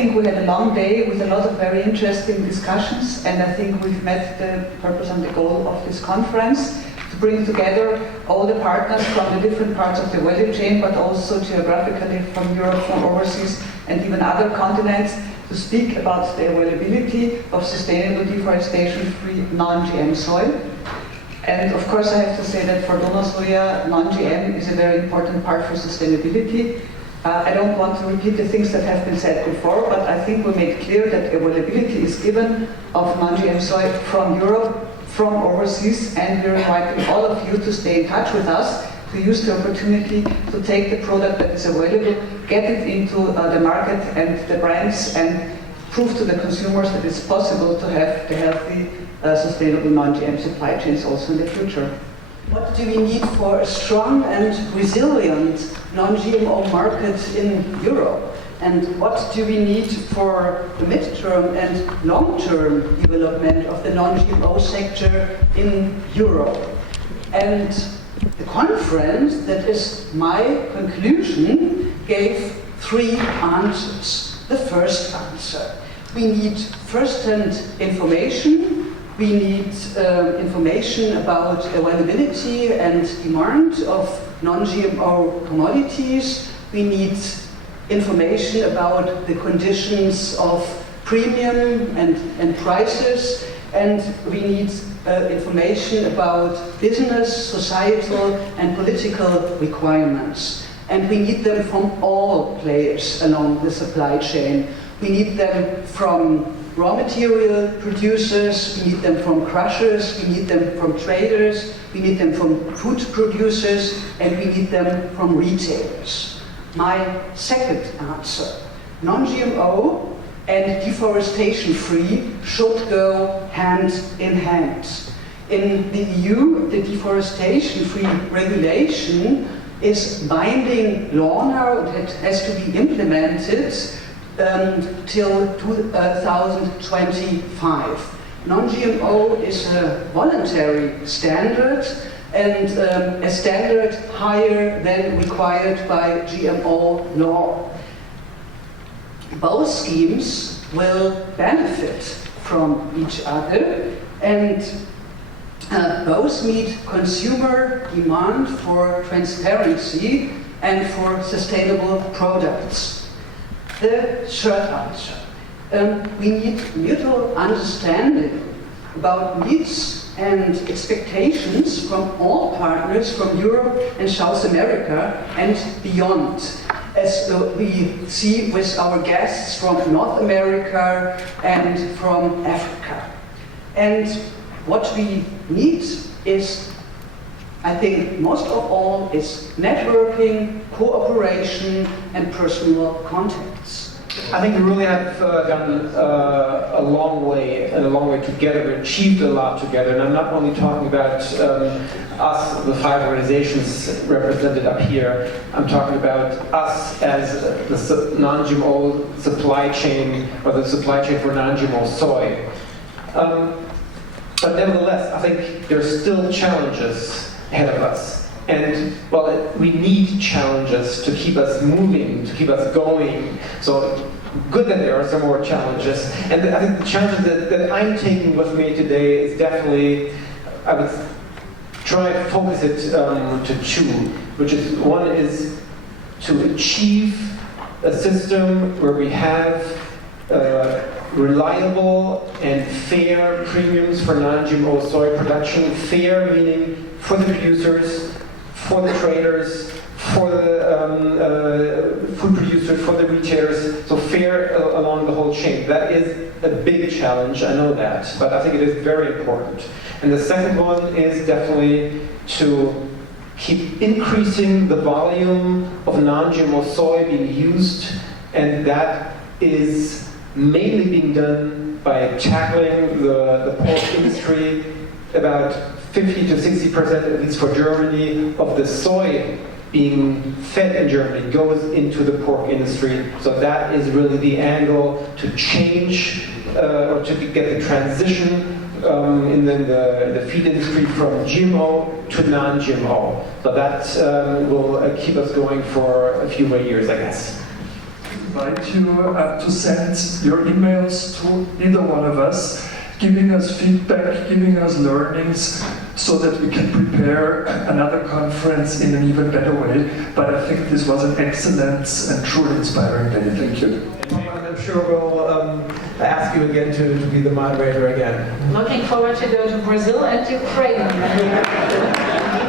think we had a long day with a lot of very interesting discussions, and I think we've met the purpose and the goal of this conference, to bring together all the partners from the different parts of the value chain, but also geographically from Europe, from overseas, and even other continents, to speak about the availability of sustainable deforestation-free non-GM soil. And of course I have to say that for Donausoja, non-GM is a very important part for sustainability. I don't want to repeat the things that have been said before, but I think we made clear that availability is given of non-GM soil from Europe, from overseas, and we're inviting all of you to stay in touch with us, to use the opportunity to take the product that is available, get it into the market and the brands, and prove to the consumers that it's possible to have the healthy, sustainable non-GM supply chains also in the future. What do we need for a strong and resilient non-GMO market in Europe? And what do we need for the midterm and long-term development of the non-GMO sector in Europe? And the conference, that is my conclusion, gave 3 answers. The first answer: we need first-hand information. We need information about availability and demand of non-GMO commodities. We need information about the conditions of premium and prices. And we need information about business, societal and political requirements. And we need them from all players along the supply chain. We need them from raw material producers, we need them from crushers, we need them from traders, we need them from food producers, and we need them from retailers. My second answer: non-GMO and deforestation-free should go hand in hand. In the EU, the deforestation-free regulation is binding law now. It has to be implemented till 2025. Non-GMO is a voluntary standard, and a standard higher than required by GMO law. Both schemes will benefit from each other, and both meet consumer demand for transparency and for sustainable products. The third answer: we need mutual understanding about needs and expectations from all partners from Europe and South America and beyond, as we see with our guests from North America and from Africa. And what we need is, I think most of all, is networking, cooperation, and personal contacts. I think we really have done a long way together. We achieved a lot together, and I'm not only talking about us, the 5 organizations represented up here. I'm talking about us as the non-GMO supply chain, or the supply chain for non-GMO soy. But nevertheless, I think there are still challenges ahead of us. And, well, we need challenges to keep us moving, to keep us going. So, good that there are some more challenges. And I think the challenges that I'm taking with me today is definitely, I would try to focus it to 2, which is, one is to achieve a system where we have reliable and fair premiums for non-GMO soy production. Fair meaning for the producers, for the traders, for the food producers, for the retailers, so fair along the whole chain. That is a big challenge, I know that, but I think it is very important. And the second one is definitely to keep increasing the volume of non-GMO soy being used, and that is mainly being done by tackling the pork industry. About 50 to 60%, at least for Germany, of the soy being fed in Germany goes into the pork industry. So that is really the angle to change or to get the transition in the feed industry from GMO to non-GMO. So that will keep us going for a few more years, I guess. invite you to send your emails to either one of us, giving us feedback, giving us learnings, so that we can prepare another conference in an even better way. But I think this was an excellent and truly inspiring day. Thank you. And I'm sure we'll ask you again to be the moderator again. Looking forward to go to Brazil and Ukraine.